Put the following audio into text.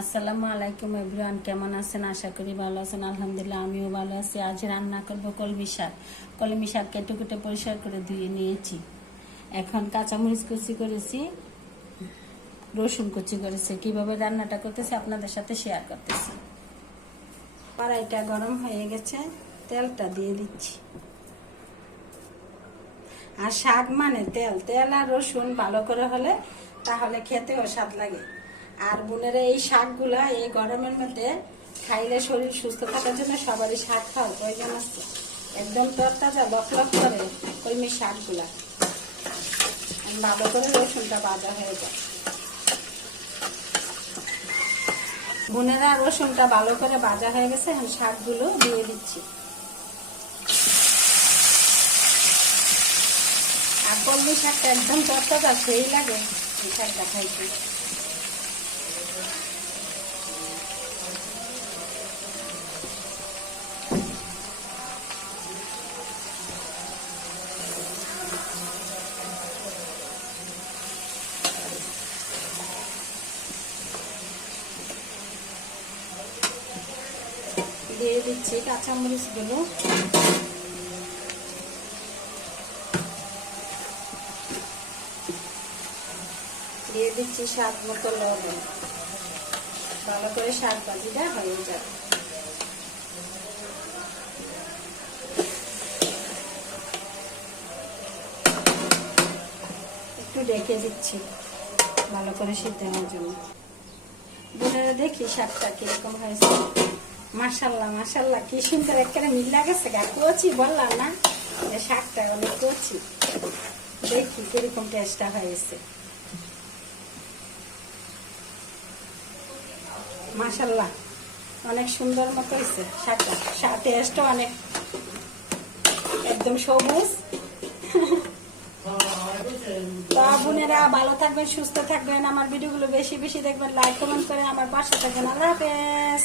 আসসালামু আলাইকুম এভরিওয়ান, কেমন আছেন? আশা করি ভালো আছেন। আলহামদুলিল্লাহ আমিও ভালো আছি। আজ রান্না করব কলমি শাক। কলমি শাক কেটে কুটে পরিষ্কার করে ধুয়ে নিয়েছি। এখন কাঁচামরিচ কুচি করেছি, রসুন কুচি করেছি। কিভাবে রান্নাটা করতেছি আপনাদের সাথে শেয়ার করতেছি। কড়াইটা গরম হয়ে গেছে, তেলটা দিয়ে দিচ্ছি। আর শাক মানে তেল তেল আর রসুন ভালো করে হলে তাহলে খেতেও স্বাদ লাগে। আর বোনেরা এই শাকগুলা এই গরমের মধ্যে খাইলে শরীর সুস্থ থাকার জন্য সবারই শাক খাওয়ার প্রয়োজন আছে। একদম তরতাজা লক করে কলমি শাকগুলা ভালো করে রসুনটা ভাজা হয়ে যায়। বোনেরা রসুনটা ভালো করে ভাজা হয়ে গেছে, এখন শাকগুলো দিয়ে দিচ্ছি। আর কলমি শাকটা একদম তরতাজা সেই লাগে এই শাকটা খাইতে। দিয়ে দিচ্ছি কাঁচামরিচ গুলো, দিয়ে দিচ্ছি স্বাদ মতো লবণ। ভালো করে শাক ভাজিটা হয়ে যাবে। একটু ঢেকে দিচ্ছি ভালো করে সিদ্ধ হওয়ার জন্য। বোনেরা দেখি শাকটা কিরকম হয়েছে। মাশাল্লাহ মাশাল্লাহ, কি সুন্দর একেবারে মিল্লা গেছে গা। কচি বললাম না যে শাকটা অনেক কচি। দেখি কিরকম টেস্টটা হয়েছে। মাশাল্লাহ অনেক সুন্দর মতো হয়েছে শাকটা। টেস্টও অনেক একদম সবুজ। তো বোনেরা ভালো থাকবেন, সুস্থ থাকবেন, আমার ভিডিওগুলো বেশি বেশি দেখবেন, লাইক কমেন্ট করে আমার পাশে থাকবেন। আল্লাহ হাফেজ।